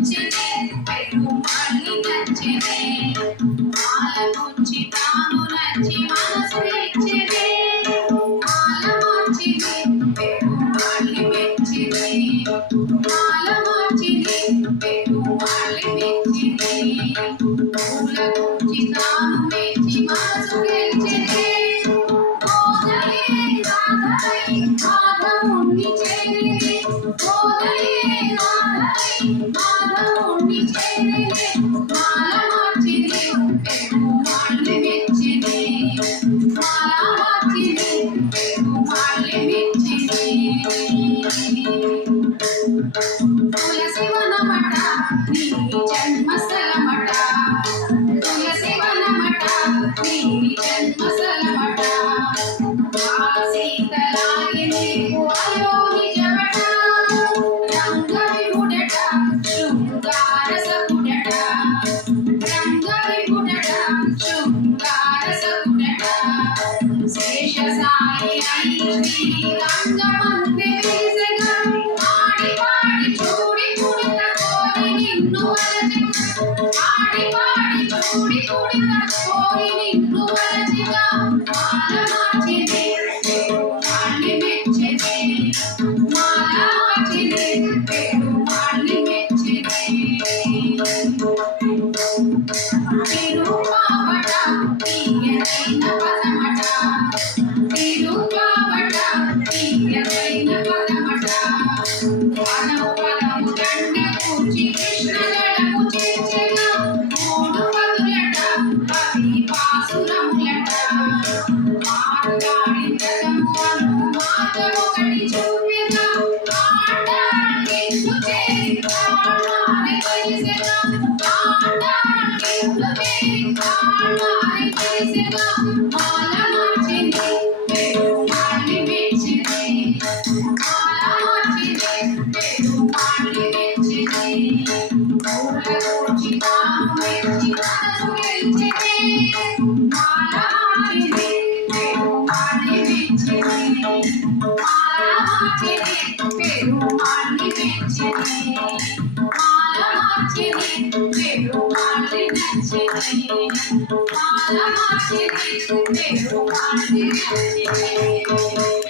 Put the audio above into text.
వచ్చినే పెరుమాళి నచ్చినే మాలకొచ్చి తాను నచ్చి మనసు మెచ్చినే మాల మార్చినే పెరుమాళి మెచ్చినే మాల మార్చినే పెరుమాళి మెచ్చినే పూలకొచ్చి తాను మెచ్చి మనసు గెలిచినే గోదయే రాధై మాధవుణ్ణి చేరినే గోదయే రాధై మాధవుణ్ణి చేరినే మాల మార్చినే పెరుమాళి మెచ్చినే మాల మార్చినే పెరుమాళి మెచ్చినే తులసి వనమట నీ జన్మస్థలమట తులసి వనమట నీ జన్మస్థలమట సీతలాగి నీకు అయో నిజమట రంగ విభుడట శృంగార సకుడట రంగ విభుడట శృంగార సకుడట శేష సాయి అయి శ్రీరంగమంతే వేసగా ఆడి పాడి చూడి కుడిత కోరి నిన్ను వలచిగా ఆడి పాడి చూడి కుడిత కోరి నిన్ను వలచిగా మాల మార్చినే పెరుమాళి మెచ్చినే మాల మార్చినే పెరుమాళి మెచ్చినే తిరుపావట తీయనైన పదమట తిరుపావట తీయనైన పదమట పదము పదము దండ కూర్చి కృష్ణ జడము చేర్చెగా మూడు పదులట పది పాసురములట మారుగాడి వ్రతము అను మార్గమొకటి చూపెగా ఆటాళ్ళిందు చేరి ఆడారి కలిసెగా ఆటాళ్ళిందు చేరి ఆడారి కలిసెగా మాల మార్చినే పెరుమాళి మెచ్చినే మాల మార్చినే పెరుమాళి మెచ్చినే పూలకొచ్చి తాను మెచ్చి మనసు గెలిచినే మాల మార్చినే పెరుమాళి మెచ్చినే మాల మార్చినే పెరుమాళి మెచ్చినే మాల మార్చినే పెరుమాళి నచ్చినే మాల మార్చినే పెరుమాళి నచ్చినే